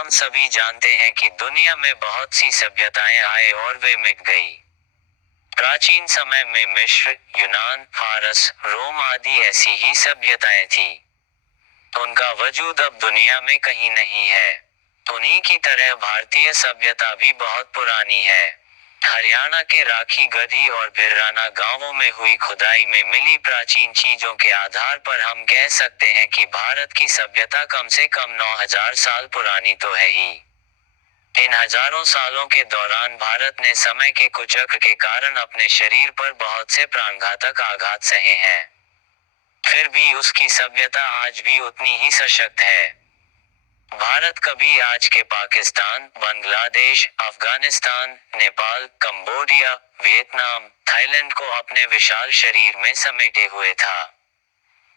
हम सभी जानते हैं कि दुनिया में बहुत सी सभ्यताएं आए और वे मिट गई। प्राचीन समय में मिस्र, यूनान, फारस, रोम आदि ऐसी ही सभ्यताएं थी। उनका वजूद अब दुनिया में कहीं नहीं है। उन्हीं की तरह भारतीय सभ्यता भी बहुत पुरानी है। हरियाणा के राखी गढ़ी और भिराना गांवों में हुई खुदाई में मिली प्राचीन चीजों के आधार पर हम कह सकते हैं कि भारत की सभ्यता कम से कम 9000 साल पुरानी तो है ही। इन हजारों सालों के दौरान भारत ने समय के कुचक्र के कारण अपने शरीर पर बहुत से प्राणघातक आघात सहे हैं। फिर भी उसकी सभ्यता आज भी उतनी ही सशक्त है। भारत कभी आज के Pakistan, Bangladesh, Afghanistan, Nepal, Cambodia, Vietnam, Thailand को अपने विशाल शरीर में समेटे हुए था।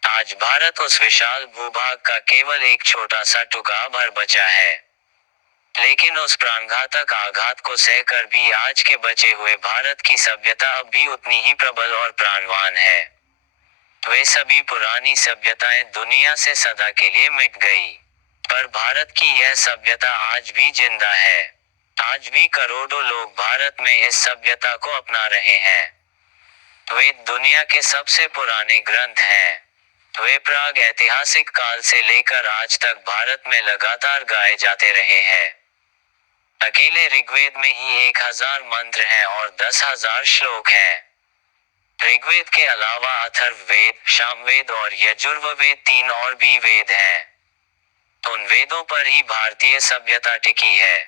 आज भारत उस विशाल भूभाग का केवल एक छोटा सा टुकड़ा भर बचा है। लेकिन उस प्राणघातक आघात को सहकर भी आज के बचे हुए भारत की सभ्यता अब भी उतनी ही प्रबल और प्राणवान है। वे सभी पुरानी सभ्यताएं दुनिया से सदा के लिए मिट गई, पर भारत की यह सभ्यता आज भी जिंदा है। आज भी करोड़ों लोग भारत में इस सभ्यता को अपना रहे हैं। वेद दुनिया के सबसे पुराने ग्रंथ हैं। वे प्राग ऐतिहासिक काल से लेकर आज तक भारत में लगातार गाए जाते रहे हैं। अकेले ऋग्वेद में ही 1000 मंत्र हैं और 10,000 श्लोक हैं। ऋग्वेद के अलावा अथर्ववेद, सामवेद और यजुर्वेद 3 और भी वेद हैं। उन वेदों पर ही भारतीय सभ्यता टिकी है।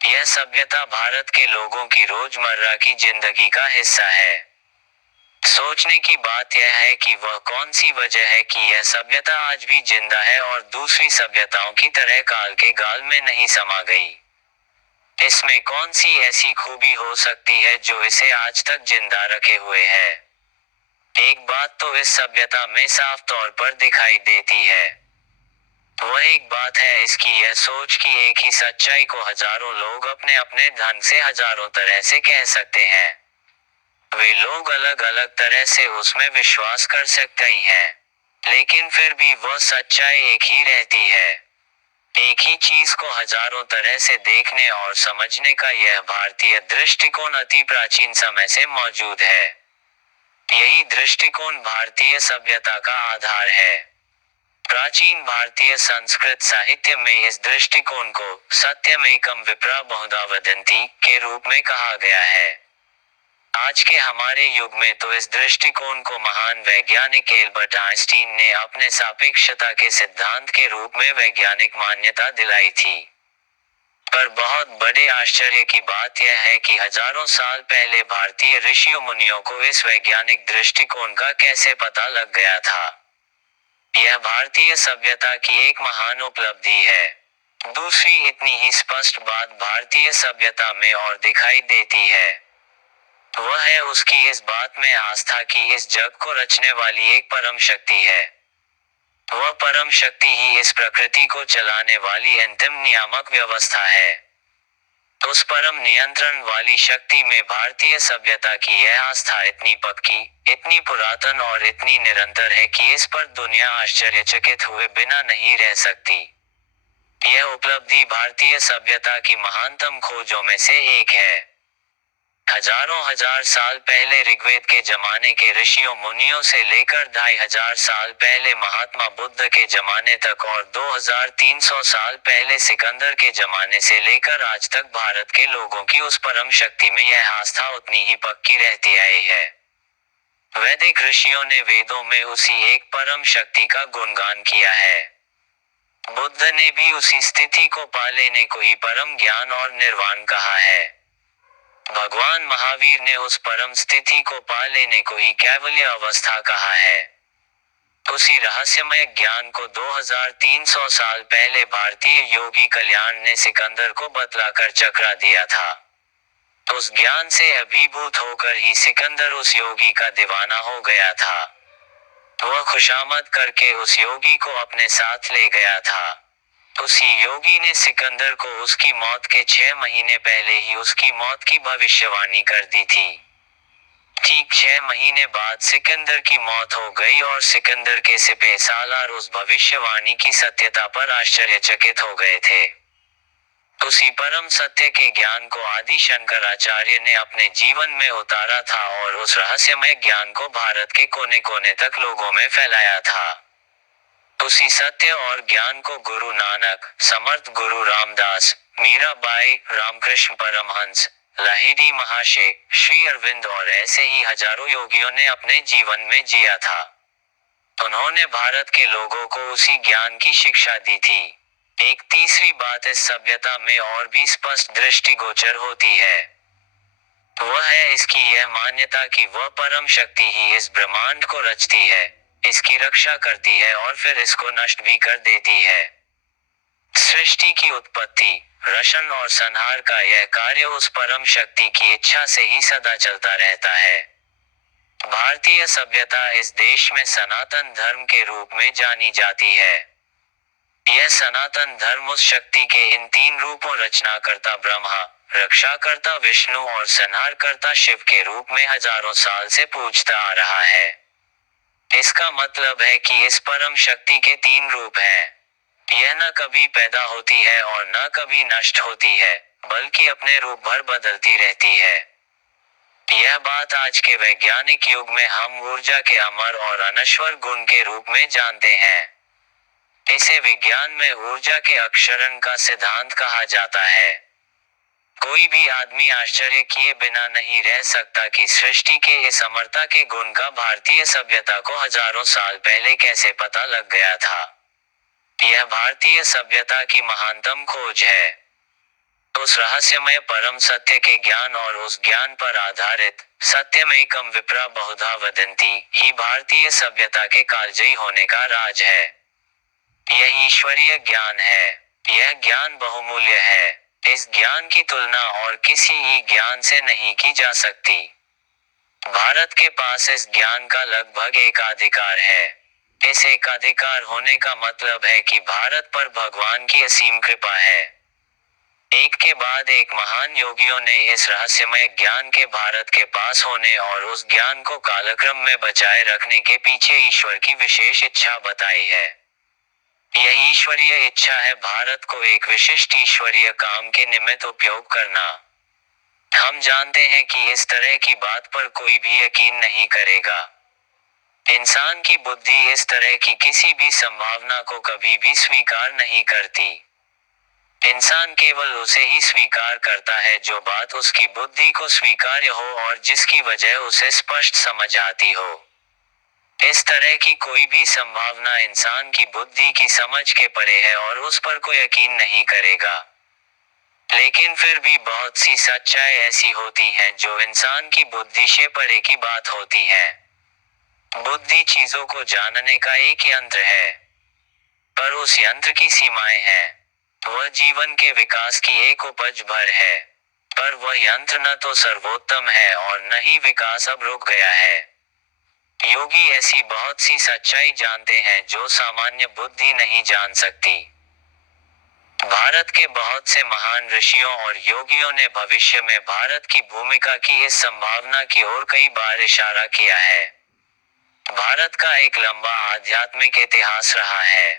यह सभ्यता भारत के लोगों की रोजमर्रा की जिंदगी का हिस्सा है। सोचने की बात यह है कि वह कौन सी वजह है कि यह सभ्यता आज भी जिंदा है और दूसरी सभ्यताओं की तरह काल के गाल में नहीं समा गई। इसमें कौन सी ऐसी खूबी हो सकती है जो इसे आज तक जिंदा रखे हुए है? एक बात तो इस सभ्यता में साफ तौर पर दिखाई देती है। वह एक बात है इसकी यह सोच कि एक ही सच्चाई को हजारों लोग अपने अपने ढंग से हजारों तरह से कह सकते हैं। वे लोग अलग अलग तरह से उसमें विश्वास कर सकते ही हैं, लेकिन फिर भी वह सच्चाई एक ही रहती है। एक ही चीज को हजारों तरह से देखने और समझने का यह भारतीय दृष्टिकोण अति प्राचीन समय से मौजूद है। यही दृष्टिकोण भारतीय सभ्यता का आधार है। प्राचीन भारतीय संस्कृत साहित्य में इस दृष्टिकोण को सत्यमेकम विप्रा बहुधा वदन्ति के रूप में कहा गया है। आज के हमारे युग में तो इस दृष्टिकोण को महान वैज्ञानिक एल्बर्ट आइंस्टीन ने अपने सापेक्षता के सिद्धांत के रूप में वैज्ञानिक मान्यता दिलाई थी। पर बहुत बड़े आश्चर्य की बात यह है कि हजारों साल पहले भारतीय ऋषियों मुनियों को इस वैज्ञानिक दृष्टिकोण का कैसे पता लग गया था। यह भारतीय सभ्यता की एक महान उपलब्धि है। दूसरी इतनी ही स्पष्ट बात भारतीय सभ्यता में और दिखाई देती है। वह है उसकी इस बात में आस्था कि इस जग को रचने वाली एक परम शक्ति है। वह परम शक्ति ही इस प्रकृति को चलाने वाली अंतिम नियामक व्यवस्था है। उस परम नियंत्रण वाली शक्ति में भारतीय सभ्यता की यह आस्था इतनी पक्की, इतनी पुरातन और इतनी निरंतर है कि इस पर दुनिया आश्चर्यचकित हुए बिना नहीं रह सकती। यह उपलब्धि भारतीय सभ्यता की महानतम खोजों में से एक है। हजारों हजार साल पहले ऋग्वेद के जमाने के ऋषियों मुनियों से लेकर 2500 साल पहले महात्मा बुद्ध के जमाने तक और 2300 साल पहले सिकंदर के जमाने से लेकर आज तक भारत के लोगों की उस परम शक्ति में यह आस्था उतनी ही पक्की रहती आई है। वैदिक ऋषियों ने वेदों में उसी एक परम शक्ति का गुणगान किया है। बुद्ध ने भी उसी स्थिति को पा लेने को ही परम ज्ञान और निर्वाण कहा है। भगवान महावीर ने उस परम स्थिति को पा लेने को ही कैवल्य अवस्था कहा है। उसी रहस्यमय ज्ञान को 2300 साल पहले भारतीय योगी कल्याण ने सिकंदर को बतलाकर चकरा दिया था। उस ज्ञान से अभिभूत होकर ही सिकंदर उस योगी का दीवाना हो गया था। वह खुशामद करके उस योगी को अपने साथ ले गया था। उसी योगी ने सिकंदर को उसकी मौत के 6 महीने पहले ही उसकी मौत की भविष्यवाणी कर दी थी। ठीक 6 महीने बाद सिकंदर की मौत हो गई और सिकंदर के सिपह सालार उस भविष्यवाणी की सत्यता पर आश्चर्यचकित हो गए थे। उसी परम सत्य के ज्ञान को आदि शंकराचार्य ने अपने जीवन में उतारा था और उस रहस्यमय ज्ञान को भारत के कोने कोने तक लोगों में फैलाया था। उसी सत्य और ज्ञान को गुरु नानक, समर्थ गुरु रामदास, मीराबाई, रामकृष्ण परमहंस, लाहिड़ी महाशय, श्री अरविंद और ऐसे ही हजारों योगियों ने अपने जीवन में जिया था। उन्होंने भारत के लोगों को उसी ज्ञान की शिक्षा दी थी। एक तीसरी बात इस सभ्यता में और भी स्पष्ट दृष्टिगोचर होती है। वह है इसकी यह मान्यता कि वह परम शक्ति ही इस ब्रह्मांड को रचती है, इसकी रक्षा करती है और फिर इसको नष्ट भी कर देती है। सृष्टि की उत्पत्ति, रचन और संहार का यह कार्य उस परम शक्ति की इच्छा से ही सदा चलता रहता है। भारतीय सभ्यता इस देश में सनातन धर्म के रूप में जानी जाती है। यह सनातन धर्म उस शक्ति के इन तीन रूपों रचनाकर्ता ब्रह्मा, रक्षाकर्ता विष्णु और संहारकर्ता शिव के रूप में हजारों साल से पूजता आ रहा है। इसका मतलब है कि इस परम शक्ति के तीन रूप हैं। यह न कभी पैदा होती है और न कभी नष्ट होती है, बल्कि अपने रूप भर बदलती रहती है। यह बात आज के वैज्ञानिक युग में हम ऊर्जा के अमर और अनश्वर गुण के रूप में जानते हैं। इसे विज्ञान में ऊर्जा के अक्षरण का सिद्धांत कहा जाता है। कोई भी आदमी आश्चर्य किए बिना नहीं रह सकता कि सृष्टि के इस अमरता के गुण का भारतीय सभ्यता को हजारों साल पहले कैसे पता लग गया था। यह भारतीय सभ्यता की महानतम खोज है। उस रहस्यमय परम सत्य के ज्ञान और उस ज्ञान पर आधारित सत्यमेकम विप्रा बहुधा वदन्ति ही भारतीय सभ्यता के कालजयी होने का राज है। यह ईश्वरीय ज्ञान है। यह ज्ञान बहुमूल्य है। इस ज्ञान की तुलना और किसी ही ज्ञान से नहीं की जा सकती। भारत के पास इस ज्ञान का लगभग एकाधिकार है। इस एकाधिकार होने का मतलब है कि भारत पर भगवान की असीम कृपा है। एक के बाद एक महान योगियों ने इस रहस्यमय ज्ञान के भारत के पास होने और उस ज्ञान को कालक्रम में बचाए रखने के पीछे ईश्वर की विशेष इच्छा बताई है। यह ईश्वरीय इच्छा है भारत को एक विशिष्ट ईश्वरीय काम के निमित्त उपयोग करना। हम जानते हैं कि इस तरह की बात पर कोई भी यकीन नहीं करेगा। इंसान की बुद्धि इस तरह की किसी भी संभावना को कभी भी स्वीकार नहीं करती। इंसान केवल उसे ही स्वीकार करता है जो बात उसकी बुद्धि को स्वीकार्य हो और जिसकी वजह उसे स्पष्ट समझ आती हो। इस तरह की कोई भी संभावना इंसान की बुद्धि की समझ के परे है और उस पर कोई यकीन नहीं करेगा। लेकिन फिर भी बहुत सी सच्चाई ऐसी होती हैं जो इंसान की बुद्धि से परे की बात होती है। बुद्धि चीजों को जानने का एक यंत्र है, पर उस यंत्र की सीमाएं हैं। वह जीवन के विकास की एक उपज भर है, पर वह यंत्र न तो सर्वोत्तम है और न ही विकास अब रुक गया है। योगी ऐसी बहुत सी सच्चाई जानते हैं जो सामान्य बुद्धि नहीं जान सकती। भारत के बहुत से महान ऋषियों और योगियों ने भविष्य में भारत की भूमिका की इस संभावना की ओर कई बार इशारा किया है। भारत का एक लंबा आध्यात्मिक इतिहास रहा है।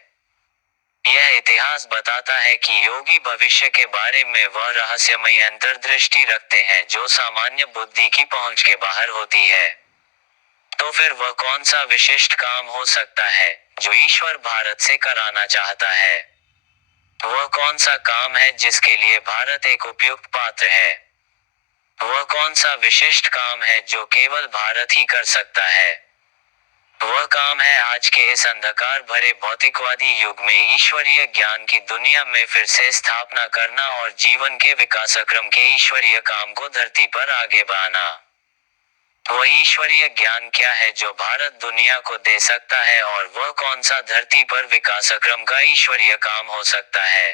यह इतिहास बताता है कि योगी भविष्य के बारे में वह रहस्यमय अंतर्दृष्टि रखते हैं जो सामान्य बुद्धि की पहुंच के बाहर होती है। तो फिर वह कौन सा विशिष्ट काम हो सकता है जो ईश्वर भारत से कराना चाहता है? वह कौन सा काम है जिसके लिए भारत एक उपयुक्त पात्र है? वह कौन सा विशिष्ट काम है जो केवल भारत ही कर सकता है? वह काम है आज के इस अंधकार भरे भौतिकवादी युग में ईश्वरीय ज्ञान की दुनिया में फिर से स्थापना करना और जीवन के विकासक्रम के ईश्वरीय काम को धरती पर आगे बढ़ाना। वह ईश्वरीय ज्ञान क्या है जो भारत दुनिया को दे सकता है और वह कौन सा धरती पर विकासक्रम का ईश्वरीय काम हो सकता है?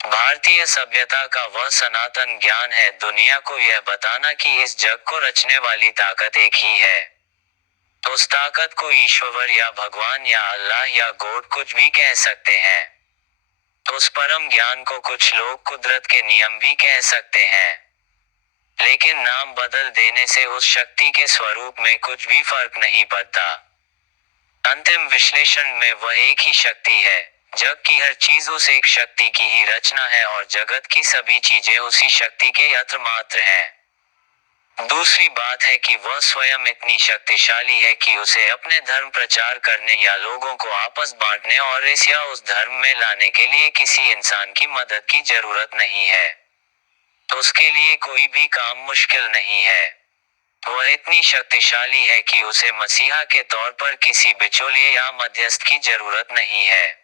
भारतीय सभ्यता का वह सनातन ज्ञान है दुनिया को यह बताना कि इस जग को रचने वाली ताकत एक ही है। उस ताकत को ईश्वर या भगवान या अल्लाह या गॉड कुछ भी कह सकते हैं। उस परम ज्ञान को कुछ लोग कुदरत के नियम भी कह सकते हैं। लेकिन नाम बदल देने से उस शक्ति के स्वरूप में कुछ भी फर्क नहीं पड़ता। अंतिम विश्लेषण में वह एक ही शक्ति है जग की हर चीज उस एक शक्ति की ही रचना है और जगत की सभी चीजें उसी शक्ति के यंत्र मात्र हैं। दूसरी बात है कि वह स्वयं इतनी शक्तिशाली है कि उसे अपने धर्म प्रचार करने या लोगों को आपस बांटने और इस या उस धर्म में लाने के लिए किसी इंसान की मदद की जरूरत नहीं है। तो उसके लिए कोई भी काम मुश्किल नहीं है। वह इतनी शक्तिशाली है कि उसे मसीहा के तौर पर किसी बिचौलिए या मध्यस्थ की जरूरत नहीं है।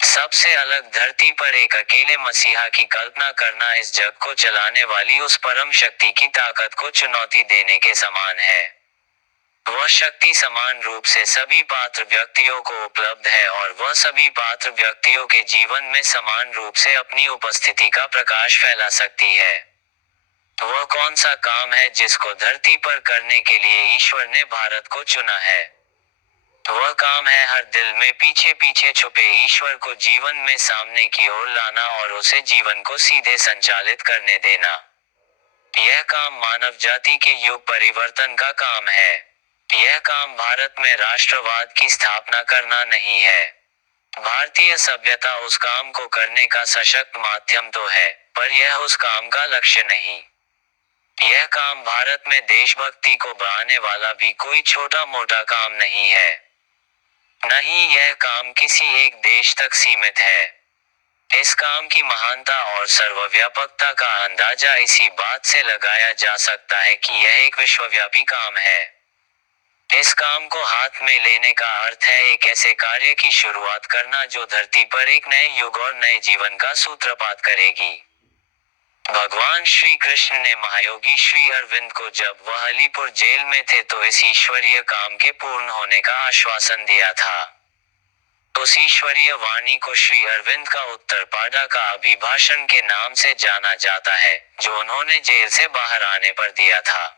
सबसे अलग धरती पर एक अकेले मसीहा की कल्पना करना इस जग को चलाने वाली उस परम शक्ति की ताकत को चुनौती देने के समान है। वह शक्ति समान रूप से सभी पात्र व्यक्तियों को उपलब्ध है और वह सभी पात्र व्यक्तियों के जीवन में समान रूप से अपनी उपस्थिति का प्रकाश फैला सकती है। वह कौन सा काम है जिसको धरती पर करने के लिए ईश्वर ने भारत को चुना है? वह काम है हर दिल में पीछे पीछे छुपे ईश्वर को जीवन में सामने की ओर लाना और उसे जीवन को सीधे संचालित करने देना। यह काम मानव जाति के युग परिवर्तन का काम है। यह काम भारत में राष्ट्रवाद की स्थापना करना नहीं है। भारतीय सभ्यता उस काम को करने का सशक्त माध्यम तो है, पर यह उस काम का लक्ष्य नहीं। यह काम भारत में देशभक्ति को बढ़ाने वाला भी कोई छोटा मोटा काम नहीं है। नहीं, यह काम किसी एक देश तक सीमित है। इस काम की महानता और सर्वव्यापकता का अंदाजा इसी बात से लगाया जा सकता है कि यह एक विश्वव्यापी काम है। इस काम को हाथ में लेने का अर्थ है एक ऐसे कार्य की शुरुआत करना जो धरती पर एक नए युग और नए जीवन का सूत्रपात करेगी। भगवान श्री कृष्ण ने महायोगी श्री अरविंद को जब वह अलीपुर जेल में थे तो इस ईश्वरीय काम के पूर्ण होने का आश्वासन दिया था। उस ईश्वरीय वाणी को श्री अरविंद का उत्तरपाड़ा का अभिभाषण के नाम से जाना जाता है, जो उन्होंने जेल से बाहर आने पर दिया था।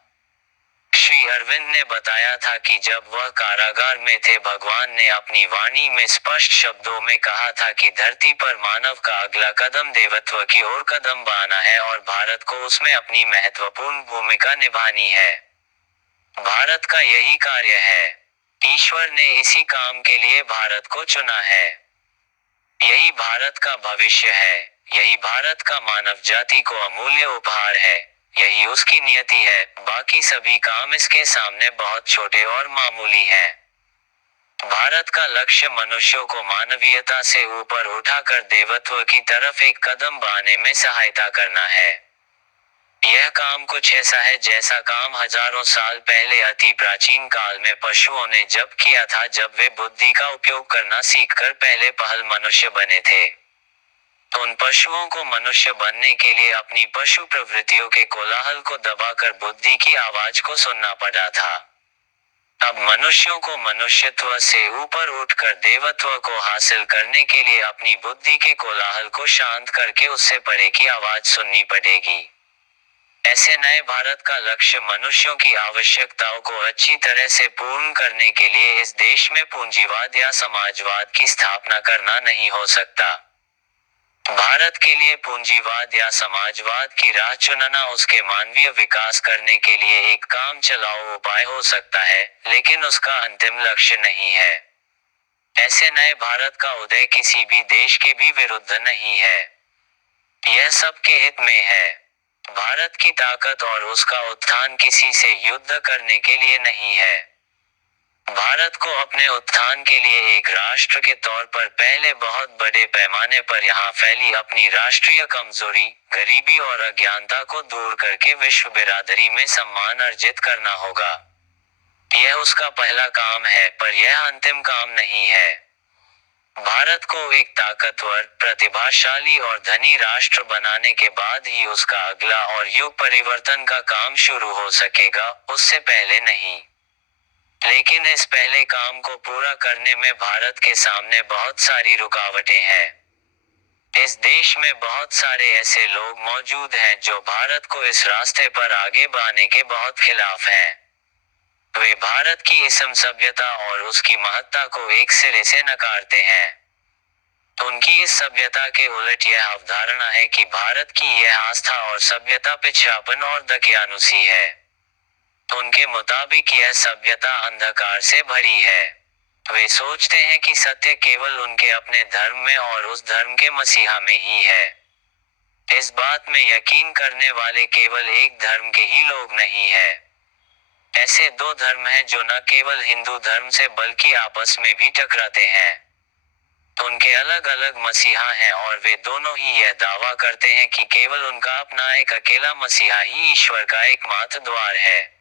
श्री अरविंद ने बताया था कि जब वह कारागार में थे, भगवान ने अपनी वाणी में स्पष्ट शब्दों में कहा था कि धरती पर मानव का अगला कदम देवत्व की ओर कदम बढ़ाना है और भारत को उसमें अपनी महत्वपूर्ण भूमिका निभानी है। भारत का यही कार्य है। ईश्वर ने इसी काम के लिए भारत को चुना है। यही भारत का भविष्य है। यही भारत का मानव जाति को अमूल्य उपहार है। यही उसकी नियति है। बाकी सभी काम इसके सामने बहुत छोटे और मामूली हैं। भारत का लक्ष्य मनुष्यों को मानवीयता से ऊपर उठाकर देवत्व की तरफ एक कदम बढ़ाने में सहायता करना है। यह काम कुछ ऐसा है जैसा काम हजारों साल पहले अति प्राचीन काल में पशुओं ने जब किया था, जब वे बुद्धि का उपयोग करना सीखकर पहले पहल मनुष्य बने थे। उन पशुओं को मनुष्य बनने के लिए अपनी पशु प्रवृत्तियों के कोलाहल को दबाकर बुद्धि की आवाज को सुनना पड़ा था। अब मनुष्यों को मनुष्यत्व से ऊपर उठकर देवत्व को हासिल करने के लिए अपनी बुद्धि के कोलाहल को शांत करके उससे परे की आवाज सुननी पड़ेगी। ऐसे नए भारत का लक्ष्य मनुष्यों की आवश्यकताओं को अच्छी तरह से पूर्ण करने के लिए इस देश में पूंजीवाद या समाजवाद की स्थापना करना नहीं हो सकता। भारत के लिए पूंजीवाद या समाजवाद की राह चुनना उसके मानवीय विकास करने के लिए एक काम चलाऊ उपाय हो सकता है, लेकिन उसका अंतिम लक्ष्य नहीं है। ऐसे नए भारत का उदय किसी भी देश के भी विरुद्ध नहीं है। यह सबके हित में है। भारत की ताकत और उसका उत्थान किसी से युद्ध करने के लिए नहीं है। भारत को अपने उत्थान के लिए एक राष्ट्र के तौर पर पहले बहुत बड़े पैमाने पर यहाँ फैली अपनी राष्ट्रीय कमजोरी, गरीबी और अज्ञानता को दूर करके विश्व बिरादरी में सम्मान अर्जित करना होगा। यह उसका पहला काम है, पर यह अंतिम काम नहीं है। भारत को एक ताकतवर, प्रतिभाशाली और धनी राष्ट्र बनाने के बाद ही उसका अगला और युग परिवर्तन का काम शुरू हो सकेगा, उससे पहले नहीं। लेकिन इस पहले काम को पूरा करने में भारत के सामने बहुत सारी रुकावटें हैं। इस देश में बहुत सारे ऐसे लोग मौजूद हैं जो भारत को इस रास्ते पर आगे बढ़ाने के बहुत खिलाफ हैं। वे भारत की इसम सभ्यता और उसकी महत्ता को एक सिरे से नकारते हैं। उनकी इस सभ्यता के उलट यह अवधारणा है कि भारत की यह आस्था और सभ्यता पिछड़ापन और दकियानुसी है। उनके मुताबिक यह सभ्यता अंधकार से भरी है। वे सोचते हैं कि सत्य केवल उनके अपने धर्म में और उस धर्म के मसीहा में ही है। इस बात में यकीन करने वाले केवल एक धर्म के ही लोग नहीं है। ऐसे दो धर्म हैं जो न केवल हिंदू धर्म से बल्कि आपस में भी टकराते हैं। उनके अलग अलग मसीहा हैं और वे दोनों ही यह दावा करते हैं कि केवल उनका अपना एक अकेला मसीहा ही ईश्वर का एकमात्र द्वार है।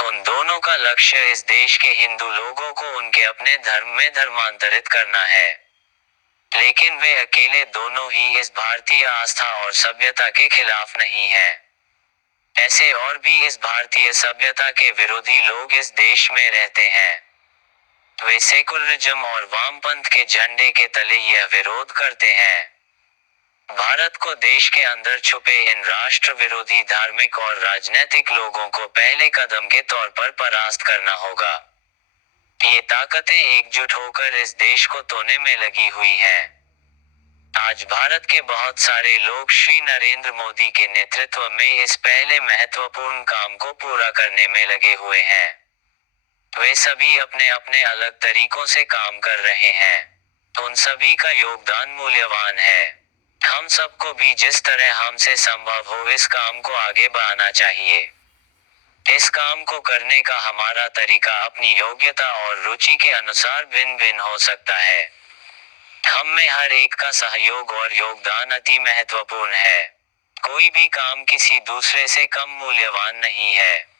उन दोनों का लक्ष्य इस देश के हिंदू लोगों को उनके अपने धर्म में धर्मांतरित करना है। लेकिन वे अकेले दोनों ही इस भारतीय आस्था और सभ्यता के खिलाफ नहीं हैं। ऐसे और भी इस भारतीय सभ्यता के विरोधी लोग इस देश में रहते हैं। वे सेकुलरिज्म और वामपंथ के झंडे के तले यह विरोध करते हैं। भारत को देश के अंदर छुपे इन राष्ट्र विरोधी धार्मिक और राजनीतिक लोगों को पहले कदम के तौर पर परास्त करना होगा। ये ताकतें एकजुट होकर इस देश को तोड़ने में लगी हुई हैं। आज भारत के बहुत सारे लोग श्री नरेंद्र मोदी के नेतृत्व में इस पहले महत्वपूर्ण काम को पूरा करने में लगे हुए हैं। वे सभी अपने अपने अलग तरीकों से काम कर रहे हैं। उन सभी का योगदान मूल्यवान है। हम सबको भी जिस तरह हमसे संभव हो इस काम को आगे बढ़ाना चाहिए। इस काम को करने का हमारा तरीका अपनी योग्यता और रुचि के अनुसार भिन्न भिन्न हो सकता है। हम में हर एक का सहयोग और योगदान अति महत्वपूर्ण है। कोई भी काम किसी दूसरे से कम मूल्यवान नहीं है।